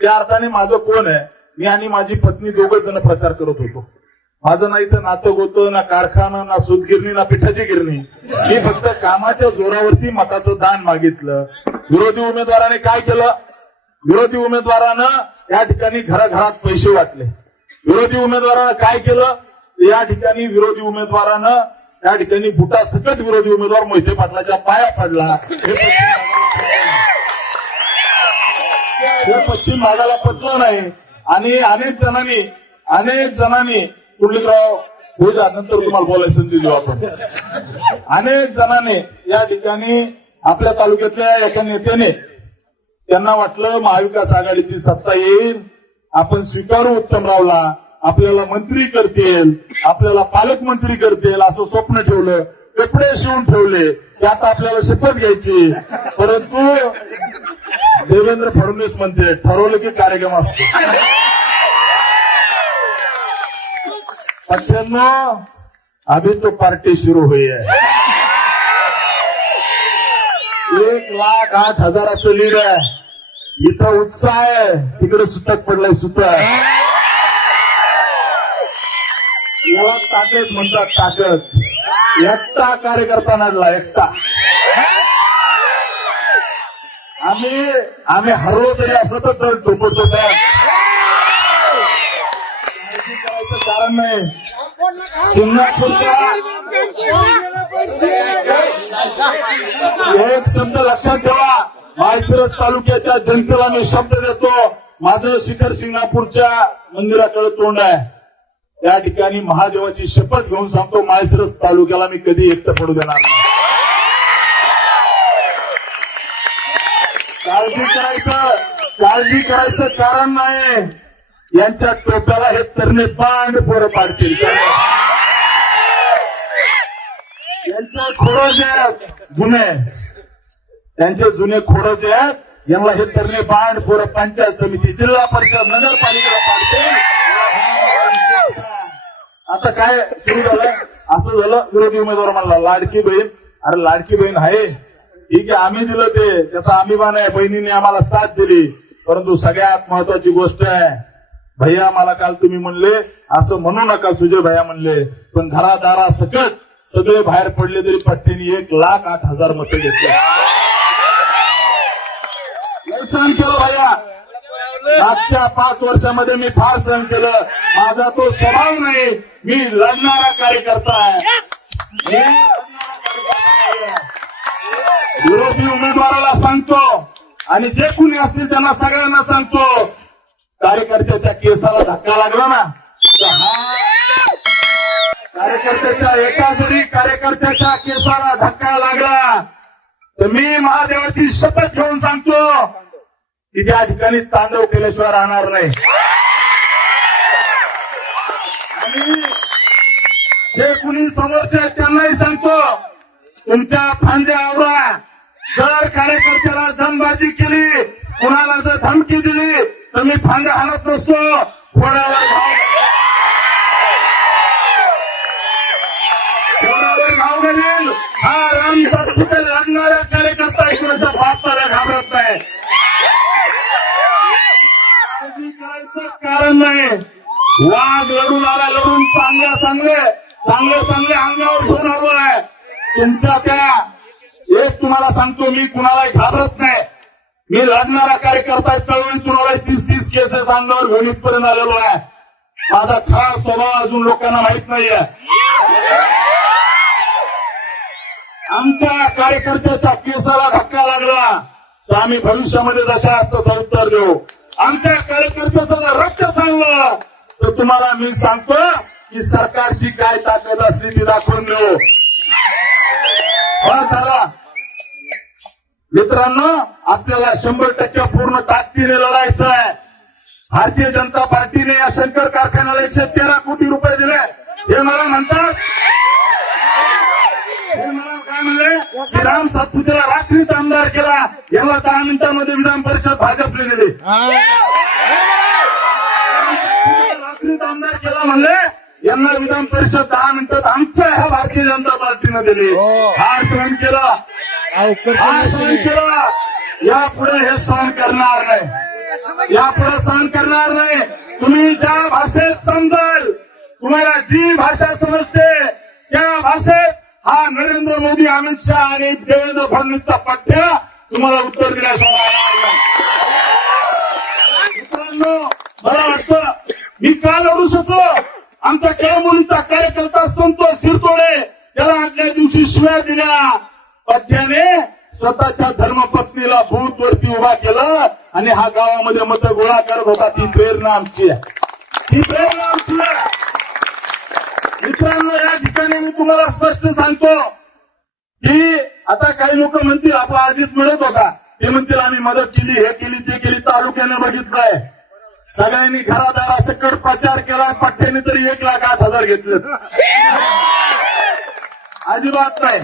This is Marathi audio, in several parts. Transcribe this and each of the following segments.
त्या अर्थाने माझं कोण आहे, मी आणि माझी पत्नी दोघं जण प्रचार करत होतो. माझं नाही तर नातं होतं, ना कारखाना, ना सूतगिरणी, ना पिठाची गिरणी. मी फक्त कामाच्या जोरावरती मताचं दान मागितलं. विरोधी उमेदवाराने काय केलं? विरोधी उमेदवारानं या ठिकाणी घराघरात पैसे वाटले. विरोधी उमेदवारानं काय केलं? या ठिकाणी विरोधी उमेदवारानं त्या ठिकाणी बुटासकट विरोधी उमेदवार मोहिते पाटलाच्या पाया पडला. हे पश्चिम भागाला पटलं नाही. आणि अनेक जणांनी कुंडलिकराव होता, नंतर तुम्हाला बोलायची संधी देऊ आपण. अनेक जणांनी या ठिकाणी आपल्या तालुक्यातल्या एका नेत्याने त्यांना वाटलं महाविकास आघाडीची सत्ता येईल, आपण स्वीकारू उत्तमरावला, आपल्याला मंत्री करतील, आपल्याला पालकमंत्री करतील असं स्वप्न ठेवलं. कपडे शिवून ठेवले की आता आपल्याला शपथ घ्यायची. परंतु देवेंद्र फडणवीस म्हणते ठरवलं की कार्यक्रम असतो. 98 अभी तो पार्टी शुरू हुई है. 1,08,000 लीड आहे. इथं उत्साह आहे, तिकडे सुतक पडलंय. सुतक याला ताकद म्हणतात. ताकद एकटा कार्यकर्ता नडला. एकटा आम्ही हरलो तरी असलं तर टोपडतो. काळजी करायचं कारण नाही. शिंगणापूरच्या एक शब्द लक्षात ठेवा, माळशिरस तालुक्याच्या जनतेला मी शब्द देतो, माझं शिखर शिंगणापूरच्या मंदिराकडे तोंड आहे. या ठिकाणी महादेवाची शपथ घेऊन सांगतो, माळशिरस तालुक्याला मी कधी एकटं पडू देणार नाही. काळजी करायचं कारण नाही. यांच्या टोप्याला हे तरणे बांड पोरं पाडतील. यांचे खोडं जे आहेत जुने, त्यांचे जुने खोडं जे आहेत, यांना हे तरणे बांड पोरं पंचायत समिती, जिल्हा परिषद, नगरपालिकेला पाडतील. आता काय सुरू झालं? असं झालं, विरोधी उमेदवार म्हणला लाडकी बहीण. अरे लाडकी बहीण आहे ठीक आहे, आम्ही दिलं ते, त्याचा अभिमान आहे, बहिणीने आम्हाला साथ दिली. परंतु सगळ्यात महत्वाची गोष्ट आहे, भैया मला काल तुम्ही म्हणले असं म्हणू नका, सुजय भैया म्हणले, पण घरादारा सकट सगळे बाहेर पडले तरी पट्टीने 1,08,000 मतं घेतली. सहन केलं भैया. मागच्या 5 वर्षामध्ये मी फार सहन केलं. माझा तो स्वभाव नाही. मी लढणारा कार्यकर्ता आहे. विरोधी उमेदवाराला सांगतो आणि जे कुणी असतील त्यांना सगळ्यांना सांगतो, कार्यकर्त्याच्या केसाला धक्का लागला ना तर हा एका जरी कार्यकर्त्याच्या केसाला धक्का लागला तर मी महादेवाची शपथ घेऊन सांगतो की त्या ठिकाणी तांडव केल्याशिवाय राहणार नाही. आणि जे कुणी समोरचे आहेत त्यांनाही सांगतो, तुमच्या फांद्या आवरा. जर कार्यकर्त्याला दमबाजी केली, कुणाला जर धमकी दिली तर मी फांद्या हाणत नसतो, घोड्यावर घाव घालील. हा रामसात कुठे लढणारा कार्यकर्ता इकडचा बापाला घाबरत नाही. काळजी करायचं कारण नाही. वाघ लढून आला, लढून चांगले अंगावर घेऊन आलोय. तुमच्या त्या एक तुम्हाला सांगतो, मी कुणालाही घाबरत नाही. मी लढणारा कार्यकर्ता, चळवळीतून 30 केसेस अंगावर घेऊन इथपर्यंत आलेलो आहे. माझा खरा स्वभाव अजून लोकांना माहित नाहीये. आमच्या कार्यकर्त्याच्या केसाला धक्का लागला तर आम्ही भविष्यामध्ये दशा असतं उत्तर देऊ. आमच्या कार्यकर्त्याचं जर रक्त सांगलं तर तुम्हाला मी सांगतो की सरकारची काय ताकद असली ती दाखवून देऊ. झाला मित्रांनो, आपल्याला 100% पूर्ण ताकदीने लढायचं आहे. भारतीय जनता पार्टीने या शंकर कारखान्याला 113 कोटी रुपये दिले. हे मला म्हणतात, हे मला काय म्हणले की राम सातपुतेला रात्रीत आमदार केला, याला 10 मिनिटांमध्ये विधान परिषद भाजपने दिली. रात्रीत आमदार केला म्हणले, यांना विधान परिषद 10 मिनिटात आमच्या ह्या भारतीय जनता पार्टीनं दिली. हा सहन केला, यापुढे हे सहन करणार नाही. यापुढे सहन करणार नाही. तुम्ही ज्या भाषेत समजाल, तुम्हाला जी भाषा समजते त्या भाषेत हा नरेंद्र मोदी, अमित शहा आणि देवेंद्र फडणवीसचा पठ्या तुम्हाला उत्तर दिल्याशिवाय राहणार नाही. मित्रांनो, मला वाटतं मी का लढू शकलो. आमचा कळंबोलीचा कार्यकर्ता संतोष शिरतोडे त्याला आदल्या दिवशी शिव्या दिल्या. पठ्याने स्वतःच्या धर्मपत्नीला बूथ वरती उभा केलं आणि हा गावामध्ये मत गोळा करत होता. ती प्रेरणा आमची आहे, ही प्रेरणा आमची आहे. मित्रांनो, या ठिकाणी मी तुम्हाला स्पष्ट सांगतो की आता काही लोक म्हणतील आपला अजित मिळत होता, ते म्हणतील आम्ही मदत केली, हे केली, ते केली. तालुक्याने बघितलंय, सगळ्यांनी घरादारासकट प्रचार केला. पठ्ठ्याने तरी 1,08,000 घेतले. अजिबात नाही.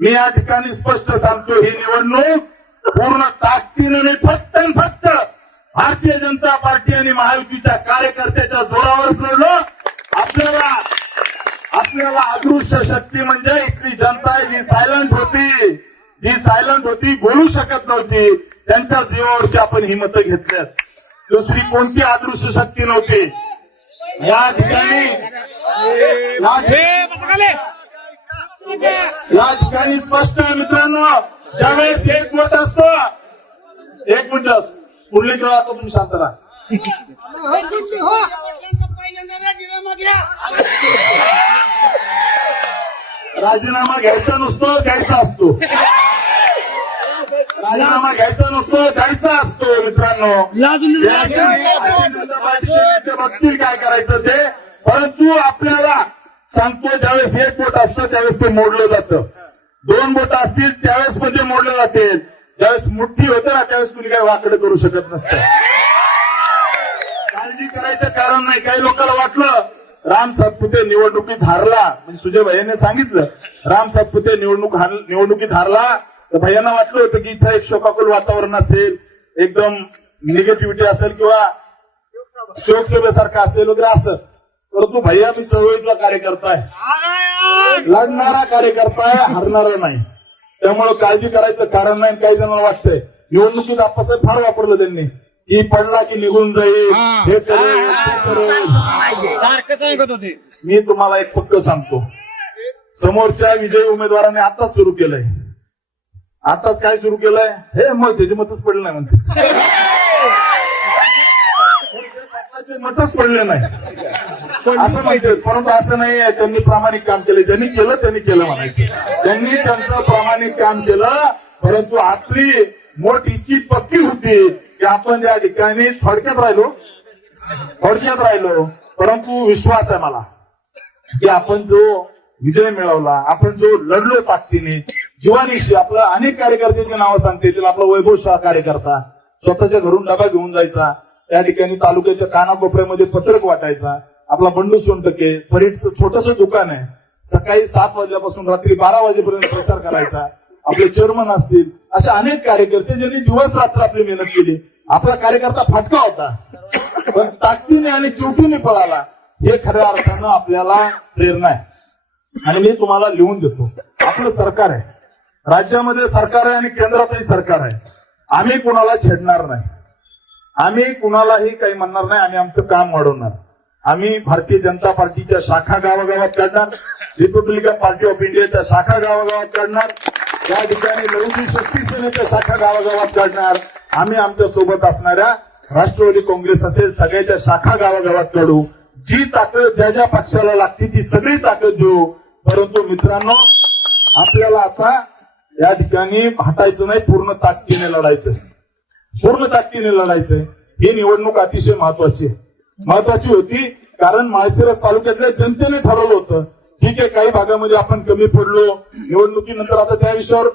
मी या ठिकाणी स्पष्ट सांगतो, ही निवडणूक पूर्ण ताकदीने नाही, फक्त आणि फक्त भारतीय जनता पार्टी आणि महायुतीच्या कार्यकर्त्याच्या जोरावर लढलो. आपल्याला अदृश्य शक्ती म्हणजे इथली जनता आहे, जी सायलंट होती, बोलू शकत नव्हती, त्यांच्या जीवावरती आपण ही मतं घेतल्यात. दुसरी कोणती अदृश्य शक्ती नव्हती. या ठिकाणी स्पष्ट आहे मित्रांनो, ज्यावेळेस एक मत असतं, एक मिनिट पुढले किंवा आता तुम्ही शांत राहा. राजीनामा घ्यायचा नसतो, द्यायचा असतो. राजीनामा घ्यायचा नसतो, द्यायचा असतो. मित्रांनो, भारतीय जनता पार्टीचे नेते बघतील काय करायचं ते, परंतु आपल्याला सांगतो, ज्यावेळेस एक बोट असतं त्यावेळेस ते मोडलं जातं. 2 बोट असतील त्यावेळेस पण ते मोडलं जातील. ज्यावेळेस मुठ्ठी होतं ना त्यावेळेस कुणी काही वाकडं करू शकत नसतं. काळजी करायचं कारण नाही. काही लोकांना वाटलं राम सातपुते निवडणुकीत हारला, म्हणजे सुजय भैयाने सांगितलं राम सातपुते निवडणुकीत हारला, तर भैयांना वाटलं होतं की इथं एक शोकाकुल वातावरण असेल, एकदम निगेटिव्हिटी असेल किंवा शोकसभेसारखं असेल वगैरे असं. परंतु भैया मी चळवळीतला कार्यकर्ता आहे, लढणारा कार्यकर्ता आहे, हरणारा नाही. त्यामुळे काळजी करायचं कारण नाही. काही जणांना वाटतंय निवडणुकीत आप्पासाहेब फार वापरलं त्यांनी की पडला की निघून जाईल, हे करेल ते करेल. मी तुम्हाला एक पक्क सांगतो, समोरच्या विजयी उमेदवाराने आताच सुरू केलंय. आताच काय सुरू केलंय, हे मत त्याचे मतच पडले नाही म्हणते. मतच पडले नाही असं म्हणते, परंतु असं नाही. त्यांनी प्रामाणिक काम केलं, ज्यांनी केलं त्यांनी केलं म्हणायचं. त्यांनी त्यांचं प्रामाणिक काम केलं, परंतु आपली मोठ इतकी पक्की होती की आपण या ठिकाणी थोडक्यात राहिलो. परंतु विश्वास आहे मला की आपण जो विजय मिळवला, आपण जो लढलो ताकदीने, जीवानीशी, आपल्या अनेक कार्यकर्त्यांची नावं सांगते येतील. आपला वैभव शाह कार्यकर्ता स्वतःच्या घरून डबा घेऊन जायचा, त्या ठिकाणी तालुक्याच्या कानाकोपऱ्यामध्ये पत्रक वाटायचा. आपला बंडू सोनटके परीटचं छोटस दुकान आहे, सकाळी 7 वाजल्यापासून रात्री 12 वाजेपर्यंत प्रचार करायचा. आपले चेअरमन असतील, असे अनेक कार्यकर्ते ज्यांनी दिवस रात्र आपली मेहनत केली. आपला कार्यकर्ता फाटका होता, पण ताकदीने आणि चिवटीने पळाला. हे खऱ्या अर्थानं आपल्याला प्रेरणा आहे. आणि मी तुम्हाला लिहून देतो, आपलं सरकार आहे, राज्यामध्ये सरकार आहे आणि केंद्रातही सरकार आहे. आम्ही कुणाला छेडणार नाही, आम्ही कुणालाही काही म्हणणार नाही. आम्ही आमचं काम वाढवणार. आम्ही भारतीय जनता पार्टीच्या शाखा गावागावात काढणार, रिपब्लिकन पार्टी ऑफ इंडियाच्या शाखा गावागावात काढणार, या ठिकाणी लढती शक्ती सेनेच्या शाखा गावागावात काढणार. आम्ही आमच्या सोबत असणाऱ्या राष्ट्रवादी काँग्रेस असेल सगळ्याच्या शाखा गावागावात काढू. जी ताकद ज्या ज्या पक्षाला लागते ती सगळी ताकद देऊ. परंतु मित्रांनो, आपल्याला आता या ठिकाणी हटायचं नाही, पूर्ण ताकदीने लढायचं, पूर्ण ताकदीने लढायचंय. ही निवडणूक अतिशय महत्वाची होती, कारण माळशिरस तालुक्यातल्या जनतेने ठरवलं होतं. ठीक आहे, काही भागामध्ये आपण कमी पडलो निवडणुकीनंतर, आता त्या विषयावर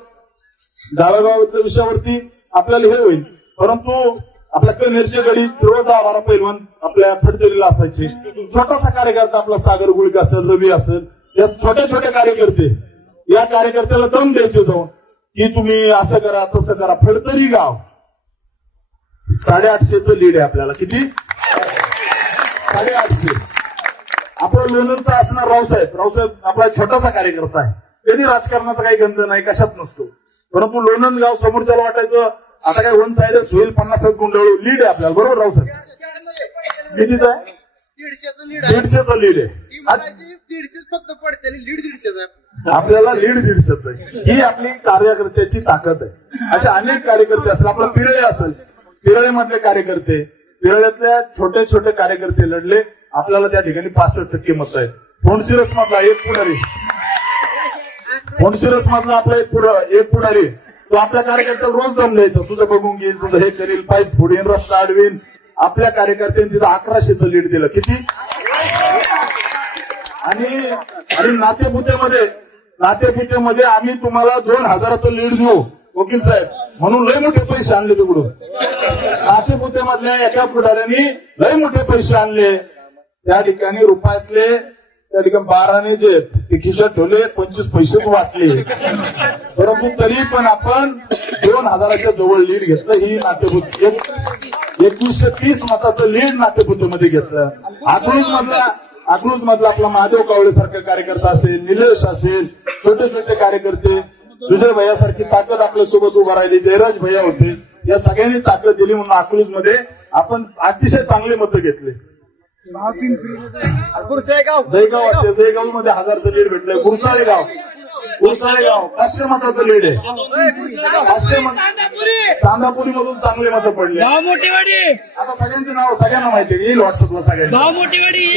गावागावातल्या विषयावरती आपल्याला हे होईल. परंतु आपल्या कनेरचे गडी रोज 12 पैलवान आपल्या फडतरीला असायचे. छोटासा कार्यकर्ता आपला सागर गुळक असेल, रवी असेल, या छोटे कार्यकर्ते, या कार्यकर्त्याला दम द्यायचे जाऊन की तुम्ही असं करा तसं करा. फडतरी गाव 850चं लीड आहे आपल्याला. किती? 850. आपलं लोणंदचा असणार रावसाहेब आपला छोटासा कार्यकर्ता आहे, कधी राजकारणाचा काही गंध नाही, कशात नसतो. परंतु लोणंद गाव समोरच्याला वाटायचं आता काय वन साइडच होईल, 50 गुंडळू लीड आहे आपल्याला, बरोबर राहू सर? कितीचा आहे? 150चा लीड आहे. आज 150 फक्त पडते, लीड 150 आहे. आपल्याला लीड 150 आहे. ही आपली कार्यकर्त्याची ताकद आहे. असे अनेक कार्यकर्ते असतील. आपला पिरळे असेल, पिरळेमधले कार्यकर्ते, पिरळ्यातल्या छोटे छोटे कार्यकर्ते लढले, आपल्याला त्या ठिकाणी 65% मत आहेत. फोंडशिरस मधला एक पुढारी, फोंडशिरस मधला आपला एक पुढारी, तो आपल्या कार्यकर्त्याला रोज दम द्यायचा, तुझं बघून घेईल, तुझं हे करील, पाईप फोडीन, रस्ता अडवीन. आपल्या कार्यकर्त्यांनी तिथं 1100चं लीड दिलं. किती? आणि नातेपुतेमध्ये आम्ही तुम्हाला 2000चं लीड देऊ वकील साहेब म्हणून लय मोठे पैसे आणले तिकडून. नातेपुतेमधल्या एका पुढाऱ्यांनी लय मोठे पैसे आणले. त्या ठिकाणी रुपयातले त्या ठिकाणी 12ने जे ते खिशात ठेवले, 25 पैसेच वाटले. परंतु तरी पण आपण 2000च्या जवळ लीड घेतलं. ही नातेपुते 2130 मताचं लीड नातेपुतेमध्ये घेतलं. अकलूज मधला आपला महादेव कावळे सारखा कार्यकर्ता असेल, निलेश असेल, छोटे छोटे कार्यकर्ते, सुजय भैया सारखी ताकद आपल्या सोबत उभा राहिली, जयराज भैया होते, या सगळ्यांनी ताकद दिली म्हणून अकलूज मध्ये आपण अतिशय चांगले मतं घेतले. दहीगाव असेल, दहीगाव मध्ये 1000चं लीड भेटलंय. गुरसाळे गाव 500 मताचं लीड आहे. 500 मत. चांदापुरी मधून चांगले मतं पडले. मोठेवाडी आता सगळ्यांची नाव सगळ्यांना माहिती आहे, येईल व्हॉट्सअपला सगळ्यांना. मोठेवाडी